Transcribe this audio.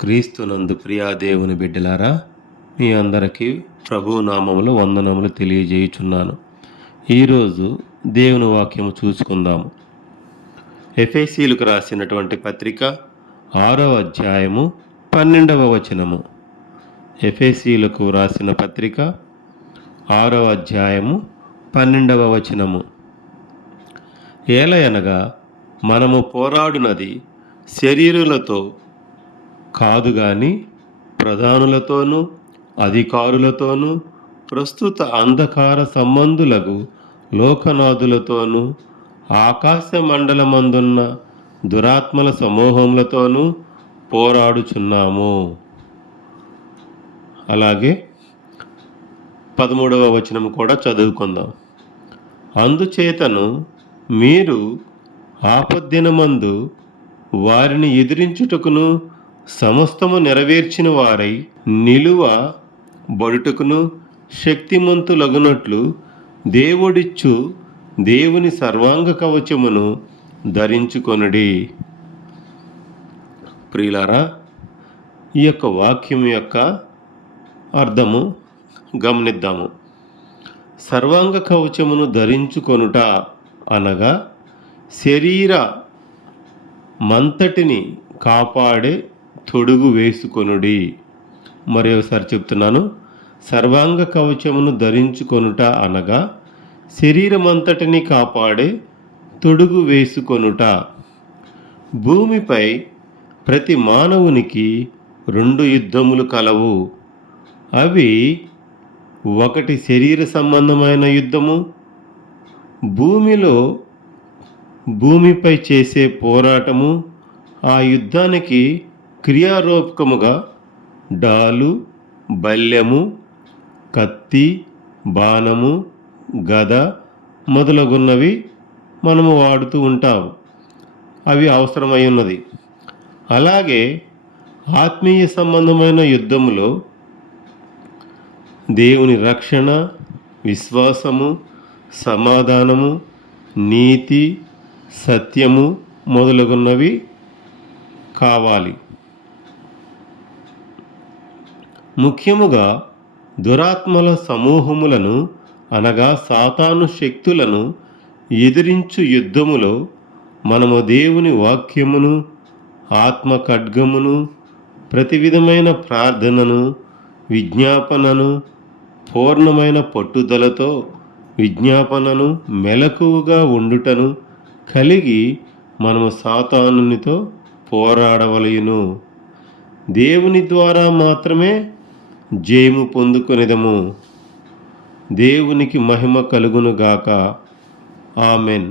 క్రీస్తునందు ప్రియా దేవుని బిడ్డలారా, మీ అందరికీ ప్రభు నామములో వందనములు తెలియజేయుచున్నాను. ఈరోజు దేవుని వాక్యము చూసుకుందాము. ఎఫెసీయులకు రాసినటువంటి పత్రిక 6వ అధ్యాయము 12వ వచనము. ఎఫెసీయులకు రాసిన పత్రిక 6వ అధ్యాయము 12వ వచనము. ఏలయనగా మనము పోరాడునది శరీరులతో కాదు గాని ప్రధానులతోనూ అధికారులతోనూ ప్రస్తుత అంధకార సంబంధులకు లోకనాథులతోనూ ఆకాశ మండలమందున్న దురాత్మల సమూహములతోనూ పోరాడుచున్నాము. అలాగే 13వ వచనం కూడా చదువుకుందాం. అందుచేతను మీరు ఆపద్దినమందు వారిని ఎదిరించుటకును సమస్తము నెరవేర్చిన వారై నిలువ బడుటకును శక్తిమంతులగునట్లు దేవుడిచ్చు దేవుని సర్వాంగ కవచమును ధరించుకొనుడి. ప్రియులారా, ఈ యొక్క వాక్యం యొక్క అర్థము గమనిద్దాము. సర్వాంగ కవచమును ధరించుకొనుట అనగా శరీర మంతటిని కాపాడే తొడుగు వేసుకొనుడి. మరోసారి చెప్తున్నాను. సర్వాంగ కవచమును ధరించుకొనుట అనగా శరీరమంతటిని కాపాడే తొడుగు వేసుకొనుట. భూమిపై ప్రతి మానవునికి 2 యుద్ధములు కలవు. అవి ఒకటి శరీర సంబంధమైన యుద్ధము, భూమిపై చేసే పోరాటము. ఆ యుద్ధానికి క్రియారూపకముగా డాలు, బల్యము, కత్తి, బాణము, గద మొదలగున్నవి మనము వాడుతూ ఉంటాము. అవి అవసరమై ఉన్నది. అలాగే ఆత్మీయ సంబంధమైన యుద్ధములో దేవుని రక్షణ, విశ్వాసము, సమాధానము, నీతి, సత్యము మొదలగున్నవి కావాలి. ముఖ్యముగా దురాత్మల సమూహములను అనగా సాతాను శక్తులను ఎదిరించు యుద్ధములో మనము దేవుని వాక్యమును, ఆత్మ ఖడ్గమును, ప్రతి విధమైన ప్రార్థనను, విజ్ఞాపనను, పూర్ణమైన పట్టుదలతో విజ్ఞాపనను, మెలకువగా ఉండుటను కలిగి మనము సాతానునితో పోరాడవలయును. దేవుని ద్వారా మాత్రమే జయము పొందుకొనిదము. దేవునికి మహిమ కలుగునుగాక. ఆమెన్.